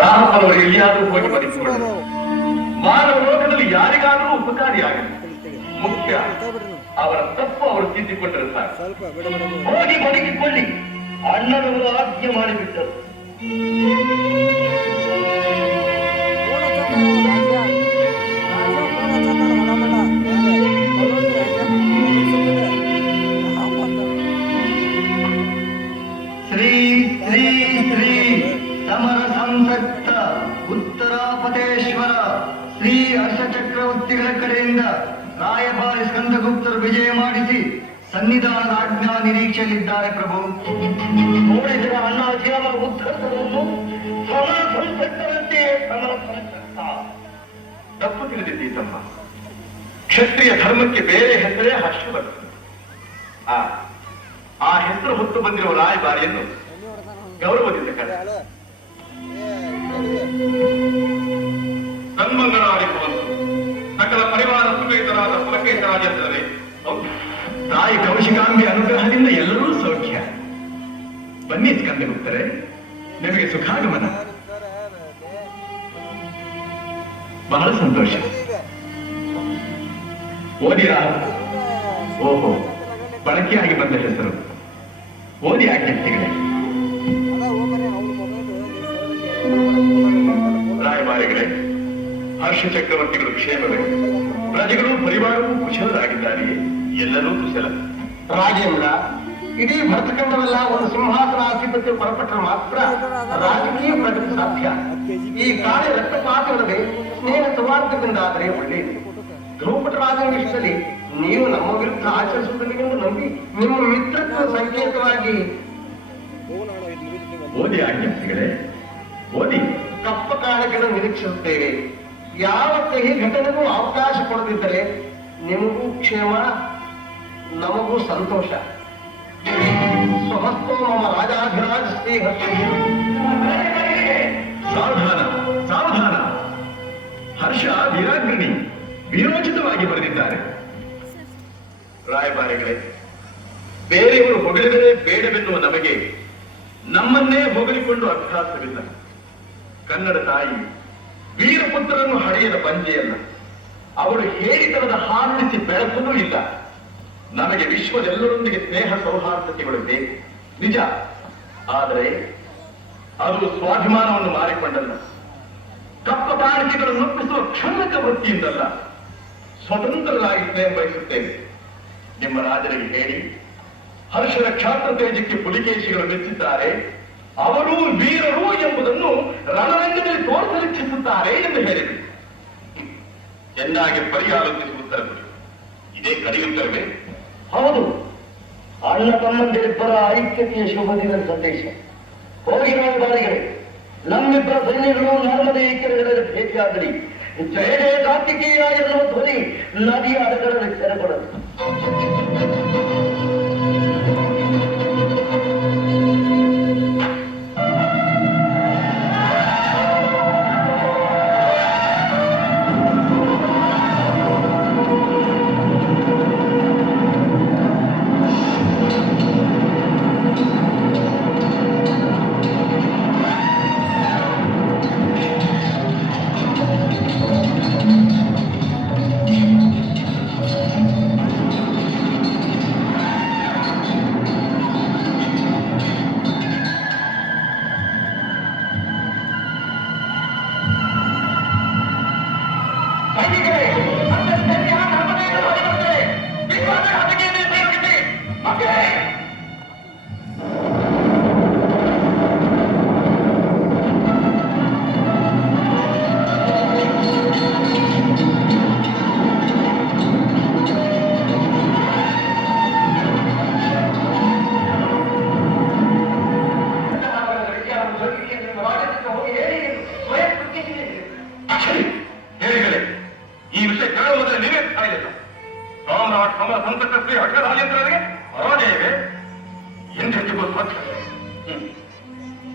ರಾಮನವರು ಎಲ್ಲಿಯಾದರೂ ಹೋಗಿ ಬದುಕಿಕೊಳ್ಳಲು ಮಾನವ ಲೋಕದಲ್ಲಿ ಯಾರಿಗಾದರೂ ಉಪಕಾರಿಯಾಗಲಿ. ಮುಖ್ಯ ಅವರ ತಪ್ಪು ಅವರು ತಿದ್ದಿಕೊಂಡಿರುತ್ತಾರೆ. ಹೋಗಿ ಬದುಕಿಕೊಳ್ಳಿ, ಅಣ್ಣನವರು ಆಜ್ಞೆ ಮಾಡಿಬಿಟ್ಟರು. ಶ್ರೀ ಶ್ರೀ ಶ್ರೀ ಸಮರ ಸಂಸಕ್ತ ಉತ್ತರಾಪತೇಶ್ವರ ಶ್ರೀ ಹರ್ಷ ಚಕ್ರವರ್ತಿಗಳ ಕಡೆಯಿಂದ ರಾಯಭಾರಿ ಸ್ಕಂದಗುಪ್ತರು ವಿಜಯ ಮಾಡಿಸಿ ಸನ್ನಿಧಾನದ ಆಜ್ಞಾ ನಿರೀಕ್ಷೆಯಲ್ಲಿದ್ದಾರೆ ಪ್ರಭು. ನೋಡಿದರೆ ಅಣ್ಣಾಜಿಯವರ ಉತ್ತರವನ್ನು ಸಮರ ಸಂಸಕ್ತರಂತೆ ಸಮರ ಸಂಸಕ್ತ. ತಪ್ಪು ತಿಳಿದಿದ್ದೀತಮ್ಮ. ಕ್ಷತ್ರಿಯ ಧರ್ಮಕ್ಕೆ ಬೇರೆ ಹೆಸರೇ ಹರ್ಷವರ್ಧನ. ಆ ಹೆಸರು ಹೊತ್ತು ಬಂದಿರುವ ರಾಯಭಾರಿಯನ್ನು ಗೌರವದಿಂದ ಕರೆ ಸನ್ಮಂಗಳಾಡಿರುವಂತು ಸಕಲ ಪರಿವಾರ ಸುಖೇತರಾದ ಪುಲಕೇತರಾಜಂದರೆ ತಾಯಿ ಕೌಶಿಕಾಂಬಿ ಅನುಗ್ರಹದಿಂದ ಎಲ್ಲರೂ ಸೌಖ್ಯ. ಬನ್ನಿ ಸ್ಕಂದಗುಪ್ತರೆ, ನಿಮಗೆ ಸುಖಾಗಮನ. ಬಹಳ ಸಂತೋಷ. ಓದಿರಾ? ಓಹೋ, ಬಳಕೆಯಾಗಿ ಬಂದ ಹೆಸರು. ಓದಿ ಆಜ್ಞೆಗಳೇ. ರಾಯಭಾರಿಗಳೇ, ಹರ್ಷ ಚಕ್ರವರ್ತಿಗಳು ಕ್ಷೇಮವೇ? ಪ್ರಜೆಗಳು ಪರಿವಾರವೂ ಕುಶಲರಾಗಿದ್ದಾರೆಯೇ? ಎಲ್ಲರೂ ಕುಶಲ. ರಾಜೇಂದ್ರ, ಇಡೀ ಭರತಖಂಡವೆಲ್ಲ ಒಂದು ಸಿಂಹಾಸನಾಧಿಪತ್ಯ ಹೊರಪಟ್ಟರೆ ಮಾತ್ರ ರಾಜಕೀಯ ಪ್ರಗತಿ ಸಾಧ್ಯ. ಈ ಕಾರ್ಯ ರಕ್ತಪಾತವಿಲ್ಲದೆ ಸ್ನೇಹ ಸೌಹಾರ್ದದಿಂದಾದರೆ ಒಳ್ಳೆಯದು. ಧ್ರುವಪಟ ರಾಜನ ವಿಷಯದಲ್ಲಿ ನೀವು ನಮ್ಮ ವಿರುದ್ಧ ಆಚರಿಸುವುದನ್ನು ನಂಬಿ ನಿಮ್ಮ ಮಿತ್ರತ್ವ ಸಂಕೇತವಾಗಿ ಓದಿ ಆಜ್ಞೆಗಳೇ, ಓದಿ. ಕಪ್ಪ ಕಾರಣಗಳನ್ನು ನಿರೀಕ್ಷಿಸುತ್ತೇವೆ. ಯಾವ ಕಹಿ ಘಟನೆಗೂ ಅವಕಾಶ ಕೊಡದಿದ್ದರೆ ನಿಮಗೂ ಕ್ಷೇಮ, ನಮಗೂ ಸಂತೋಷ. ಸ್ವಹಸ್ತೋ ಮಮ ರಾಜಾಧಿರಾಜ ಶ್ರೀ ಹರ್ಷ. ಸಾವಧಾನ ಸಾವಧಾನ. ಹರ್ಷ ವೀರಾಗ್ರಣಿ ವೀರೋಚಿತವಾಗಿ ಬರೆದಿದ್ದಾರೆ. ರಾಯಭಾರಿಗಳೇ, ಬೇರೆಯವರು ಹೊಗಳಿದರೆ ಬೇಡವೆನ್ನುವ ನಮಗೆ ನಮ್ಮನ್ನೇ ಹೊಗಳಿಕೊಂಡು ಅಭ್ಯಾಸವಿಲ್ಲ. ಕನ್ನಡ ತಾಯಿ ವೀರಪುತ್ರರನ್ನು ಹಡೆಯದ ಬಂಜೆಯಲ್ಲ. ಅವರು ಹೇಳಿತನದ ಹಾರುಣಿಸಿ ಬೆಳಕೂ ಇಲ್ಲ. ನಮಗೆ ವಿಶ್ವದೆಲ್ಲರೊಂದಿಗೆ ಸ್ನೇಹ ಸೌಹಾರ್ದತೆಗಳು ಬೇಕು, ನಿಜ. ಆದರೆ ಅದು ಸ್ವಾಭಿಮಾನವನ್ನು ಮಾರಿಕೊಂಡಲ್ಲ, ಕಪ್ಪ ಕಾಣಿಕೆಗಳನ್ನು ಒಪ್ಪಿಸುವ ಕ್ಷುಲ್ಲಕ ವೃತ್ತಿಯಿಂದಲ್ಲ. ಸ್ವತಂತ್ರರಾಗಿ ಸ್ನೇಹ ಬಯಸುತ್ತೇವೆ. ನಿಮ್ಮ ರಾಜರಿಗೆ ಹೇಳಿ, ಹರ್ಷರ ಕ್ಷಾತ್ರ ತೇಜಕ್ಕೆ ಪುಲಿಕೇಶಿಗಳು ಮೆಚ್ಚಿದ್ದಾರೆ, ಅವರು ವೀರರು ಎಂಬುದನ್ನು ರಣರಂಗದಲ್ಲಿ ತೋರಿಸಲಿಚ್ಛಿಸುತ್ತಾರೆ ಎಂದು ಹೇಳಿದರು. ಚೆನ್ನಾಗಿ ಪರಿಹಾಲೋಚಿಸಿ ಉತ್ತರ ಕೊಡಿ. ಇದೇ ಕರೆಯುತ್ತರವೇ? ಹೌದು, ಅಣ್ಣ ತಮ್ಮಂದಿರಿಬ್ಬರ ಐಕ್ಯತೆಯ ಶುಭ ದಿನದ ಸಂದೇಶ. ಹೋಗಿ ರಾಯಭಾರಿಗಳೇ, ನಮ್ಮಿಬ್ಬರ ಸೈನ್ಯಗಳು ನರ್ಮದೆ ಕೆರೆಗಳಲ್ಲಿ ಭೇಟಿಯಾಗಲಿ. ಜಯ ಜಯ ಕಾರ್ತಿಕೇಯ ಎನ್ನುವ ಧ್ವನಿ ನದಿಯ ಅಡಗಡಲ್ಲಿ ಸೆರೆಗೊಳ್ಳಲು.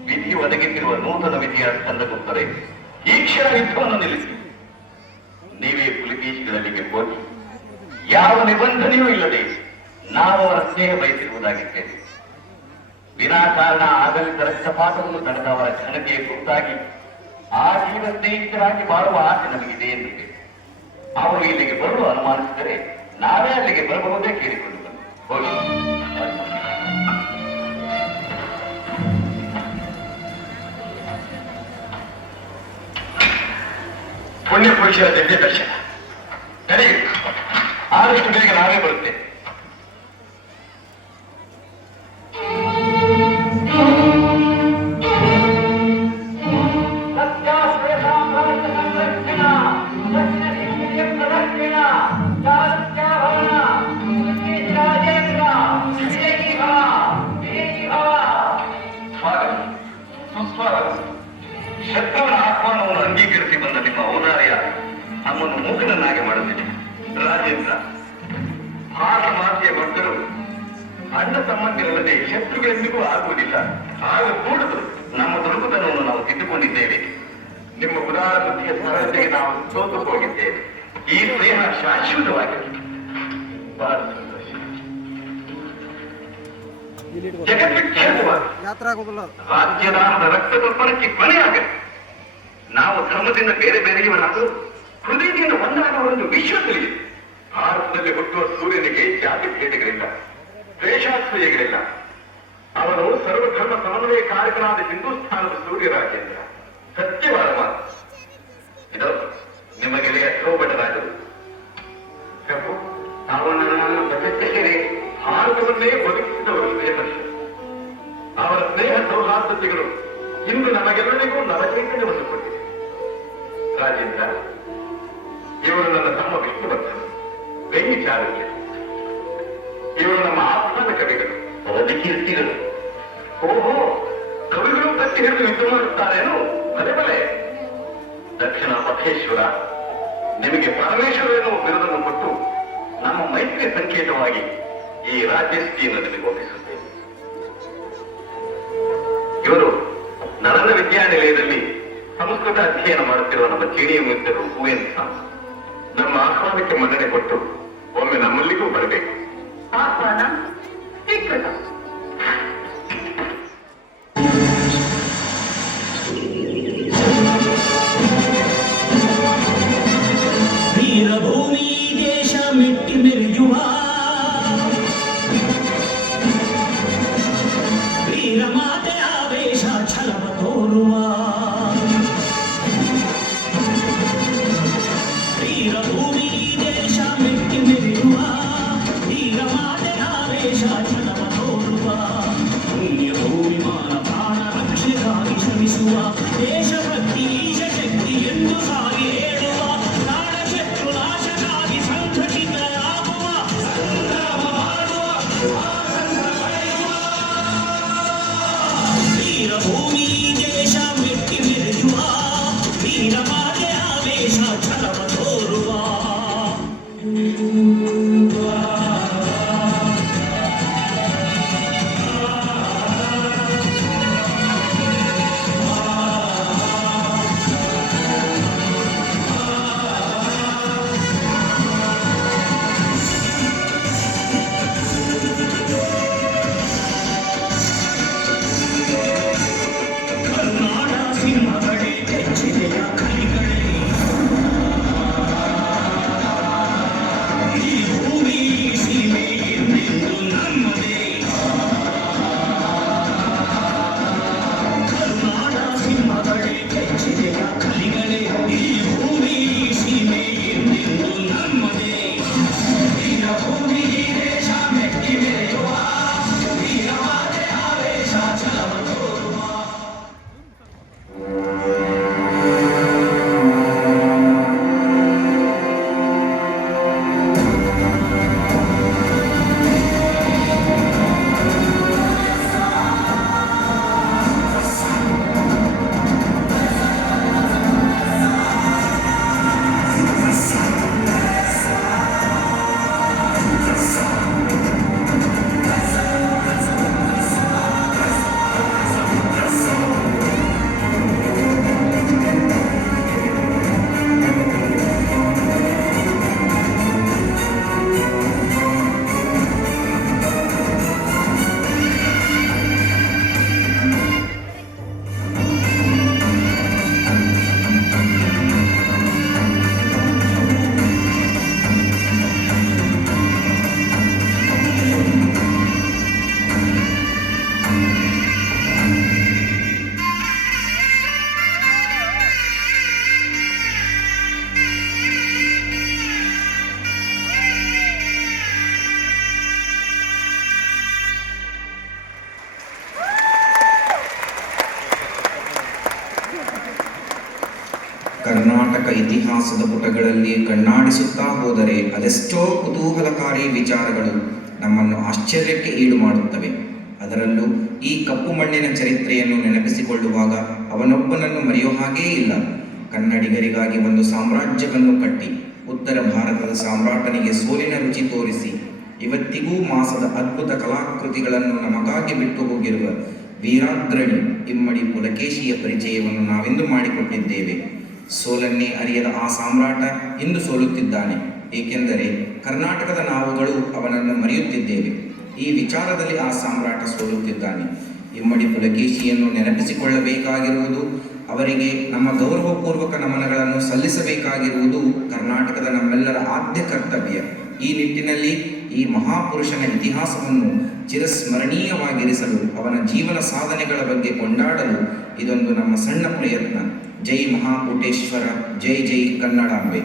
ವಿಧಿ ಒದಗಿಸಿರುವ ನೂತನ ವಿಧಿಯ ಸ್ಕಂದಗುಪ್ತರೆ, ಈ ಕ್ಷಣ ಯುದ್ಧವನ್ನು ನಿಲ್ಲಿಸಿ. ನೀವೇ ಪುಲಿಕೇಶಿಗಳಲ್ಲಿಗೆ ಹೋಗಿ ಯಾವ ನಿಬಂಧನೆಯೂ ಇಲ್ಲದೆ ನಾವು ಅವರ ಸ್ನೇಹ ಬಯಸಿರುವುದಾಗಿದ್ದೇವೆ. ವಿನಾಕಾರಣ ಆಡಳಿತ ರಕ್ತಪಾತವನ್ನು ತಡೆದವರ ಘನತೆಯ ಕುರಿತಾಗಿ ಆ ಜೀವ ಸ್ನೇಹಿತರಾಗಿ ಬಾಳುವ ಆಸೆ ನಮಗಿದೆ ಎನ್ನುತ್ತೇವೆ. ಅವರು ಇಲ್ಲಿಗೆ ಬರಲು ಅನುಮಾನಿಸಿದರೆ ನಾವೇ ಅಲ್ಲಿಗೆ ಬರಬಹುದೇ ಕೇಳಿಕೊಂಡು ಬಂದು ಹೋಗಿ. ಪುಣ್ಯ ಪುರುಷರ ದಿವ್ಯ ದರ್ಶನ ನಡೆಯಿರಿ. ಆದಷ್ಟು ಬೇಗ ನಾವೇ ಬರುತ್ತೇವೆ. ಶತ್ರುವಿನ ಆಹ್ವಾನವನ್ನು ಅಂಗೀಕರಿಸಿ ಬಂದ ನಿಮ್ಮ ಔದಾರ್ಯ ನಮ್ಮನ್ನು ಮೂಕನನ್ನಾಗಿ ಮಾಡುತ್ತಿದೆ. ರಾಜೇಂದ್ರ, ಭಾರತ ಮಾತೆಯ ಮಕ್ಕಳು ಅಣ್ಣ ತಮ್ಮಂದಿರಲ್ಲದೆ ಶತ್ರುಗಳೆಂದಿಗೂ ಆಗುವುದಿಲ್ಲ. ಆಗಕೂಡದು. ನಮ್ಮ ದುರ್ಗುತನವನ್ನು ನಾವು ತಿದ್ದುಕೊಂಡಿದ್ದೇವೆ. ನಿಮ್ಮ ಉದಾರ ಬುದ್ಧಿಯ ಸರಳತೆಗೆ ನಾವು ಸೋತು ಹೋಗಿದ್ದೇವೆ. ಈ ಸ್ನೇಹ ಶಾಶ್ವತವಾಗಿದೆ. ಬಹಳ ಸಂತೋಷ. ಜಗತ್ವಿಖ್ಯಾತವಾದ ರಾಜ್ಯದಾನದ ರಕ್ತಕಲ್ಪನಕ್ಕೆ ಕೊನೆಯಾಗಲಿ. ನಾವು ಧರ್ಮದಿಂದ ಬೇರೆ ಬೇರೆಯವರಾದರೂ ಹೃದಯದಿಂದ ಒಂದಾಗುವರೆಂದು ವಿಶ್ವ ತಿಳಿಯಿದೆ. ಭಾರತದಲ್ಲಿ ಹುಟ್ಟುವ ಸೂರ್ಯನಿಗೆ ಜಾತಿ ಭೇದಗಳಿಲ್ಲ, ದ್ವೇಷಾಶ್ರಯಗಳಿಲ್ಲ. ಅವನು ಸರ್ವಧರ್ಮ ಸಮನ್ವಯ ಕಾರಕನಾದ ಹಿಂದೂಸ್ಥಾನದ ಸೂರ್ಯ ರಾಜೇಂದ್ರ. ಸತ್ಯವಾದ ಮಾತು ಇದು. ನಿಮ್ಮ ಗೆಳೆಯ ಸೋಬಟರಾಜರು ಪ್ರಭು, ಅವನನ್ನು ಜಗತ್ತಿಗೆ ಭಾರತವನ್ನೇ ಬದುಕಿಸಿದವರು ಶ್ರೇಯಮರ್ಷ. ಅವರ ಸ್ನೇಹ ಸೌಹಾರ್ದತೆಗಳು ಇಂದು ನಮಗೆಲ್ಲರಿಗೂ ನವಚೈತನ್ಯವನ್ನು ಕೊಟ್ಟಿದೆ. ರಾಜೇಂದ್ರ, ಇವರು ನನ್ನ ತಮ್ಮ ವಿಷ್ಣುವರ್ಧನ್, ಬೆಂಗಿ ಚಾಲುಕ್ಯ. ಇವರು ನಮ್ಮ ಆಸ್ಥಾನ ಕವಿಗಳು, ರವಿಕೀರ್ತಿಗಳು. ಓಹೋ, ಕವಿಗಳು ಕತ್ತಿ ಹಿಡಿದು ಯುದ್ಧ ಮಾಡುತ್ತಾರೇನು? ಬಲೆ ಬಲೆ. ದಕ್ಷಿಣ ಪಥೇಶ್ವರ ನಿಮಗೆ ಪರಮೇಶ್ವರ ಎನ್ನುವ ಬಿರುದನ್ನು ಕೊಟ್ಟು ನಮ್ಮ ಮೈತ್ರಿ ಸಂಕೇತವಾಗಿ ಈ ರಾಜ್ಯಸ್ಥಿಯನ್ನು ನಿಮಗೆ ಒಪ್ಪಿಸುತ್ತೇವೆ. ಇವರು ನಳಂದ ವಿದ್ಯಾನಿಲಯದಲ್ಲಿ ಸಂಸ್ಕೃತ ಅಧ್ಯಯನ ಮಾಡುತ್ತಿರುವ ನಮ್ಮ ಚೀಣಿಯ ಮಿತ್ರರು ಕುವೆನ್ ಸಾಂ. ನಮ್ಮ ಆಹ್ವಾನಕ್ಕೆ ಮನ್ನಣೆ ಕೊಟ್ಟು ಒಮ್ಮೆ ನಮ್ಮಲ್ಲಿಗೂ ಬರಬೇಕು. ಆಹ್ವಾನ ಸ್ವೀಕೃತ. ವೀರಭೂಮಿ ದೇಶ ಮೆಟ್ಟಿ ಮೆರೆಯುವ ವೀರಮಾತೆ ಆವೇಶ ಛಲವ ತೋರುವ ವೀರಭೂಮಿ ದೇಶ ಮೆಟ್ಟಿ ಮೆರೆಯುವ ವೀರಮಾತೆ ಆವೇಶ ಛಲವ ತೋರುವ ಪುಣ್ಯಭೂಮಿ ಮಾನ ಪ್ರಾಣ ರಕ್ಷೆಗಾಗಿ ಶ್ರಮಿಸುವ ದೇಶಭಕ್ತಿ ಈಶ ಶಕ್ತಿ ಎಂದು ಸಾಗಿ ಹೇಳುವ ಶತ್ರು ನಾಶಕ್ಕಾಗಿ ಸಂಘಟಿತರಾಗುವ ಸಂಗ್ರಾಮ ಮಾಡುವ ವೀರಭೂಮಿ ದೇಶ ಮೆಟ್ಟಿ ಮೆರೆಯುವ ವೀರಮಾತೆ ಆವೇಶ ಛಲವ ತೋರುವ ಕರ್ನಾಟಕ ಇತಿಹಾಸದ ಪುಟಗಳಲ್ಲಿ ಕಣ್ಣಾಡಿಸುತ್ತಾ ಹೋದರೆ ಅದೆಷ್ಟೋ ಕುತೂಹಲಕಾರಿ ವಿಚಾರಗಳು ನಮ್ಮನ್ನು ಆಶ್ಚರ್ಯಕ್ಕೆ ಈಡು ಮಾಡುತ್ತವೆ. ಅದರಲ್ಲೂ ಈ ಕಪ್ಪು ಮಣ್ಣಿನ ಚರಿತ್ರೆಯನ್ನು ನೆನಪಿಸಿಕೊಳ್ಳುವಾಗ ಅವನೊಬ್ಬನನ್ನು ಮರೆಯೋ ಹಾಗೇ ಇಲ್ಲ. ಕನ್ನಡಿಗರಿಗಾಗಿ ಒಂದು ಸಾಮ್ರಾಜ್ಯವನ್ನು ಕಟ್ಟಿ ಉತ್ತರ ಭಾರತದ ಸಾಮ್ರಾಟನಿಗೆ ಸೋಲಿನ ರುಚಿ ತೋರಿಸಿ ಇವತ್ತಿಗೂ ಮಾಸದ ಅದ್ಭುತ ಕಲಾಕೃತಿಗಳನ್ನು ನಮಗಾಗಿ ಬಿಟ್ಟು ಹೋಗಿರುವ ವೀರಾಗ್ರಣಿ ಇಮ್ಮಡಿ ಪುಲಕೇಶಿಯ ಪರಿಚಯವನ್ನು ನಾವೆಂದು ಮಾಡಿಕೊಟ್ಟಿದ್ದೇವೆ. ಸೋಲನ್ನೇ ಅರಿಯದ ಆ ಸಾಮ್ರಾಟ ಇಂದು ಸೋಲುತ್ತಿದ್ದಾನೆ, ಏಕೆಂದರೆ ಕರ್ನಾಟಕದ ನಾವುಗಳು ಅವನನ್ನು ಮರೆಯುತ್ತಿದ್ದೇವೆ. ಈ ವಿಚಾರದಲ್ಲಿ ಆ ಸಾಮ್ರಾಟ ಸೋಲುತ್ತಿದ್ದಾನೆ. ಇಮ್ಮಡಿ ಪುಲಕೇಶಿಯನ್ನು ನೆನಪಿಸಿಕೊಳ್ಳಬೇಕಾಗಿರುವುದು, ಅವರಿಗೆ ನಮ್ಮ ಗೌರವಪೂರ್ವಕ ನಮನಗಳನ್ನು ಸಲ್ಲಿಸಬೇಕಾಗಿರುವುದು ಕರ್ನಾಟಕದ ನಮ್ಮೆಲ್ಲರ ಆದ್ಯ ಕರ್ತವ್ಯ. ಈ ನಿಟ್ಟಿನಲ್ಲಿ ಈ ಮಹಾಪುರುಷನ ಇತಿಹಾಸವನ್ನು ಚಿರಸ್ಮರಣೀಯವಾಗಿರಿಸಲು, ಅವನ ಜೀವನ ಸಾಧನೆಗಳ ಬಗ್ಗೆ ಕೊಂಡಾಡಲು ಇದೊಂದು ನಮ್ಮ ಸಣ್ಣ ಪ್ರಯತ್ನ. ಜೈ ಮಹಾಕೂಟೇಶ್ವರ, ಜೈ ಜೈ ಕನ್ನಡಾಂಬೆ.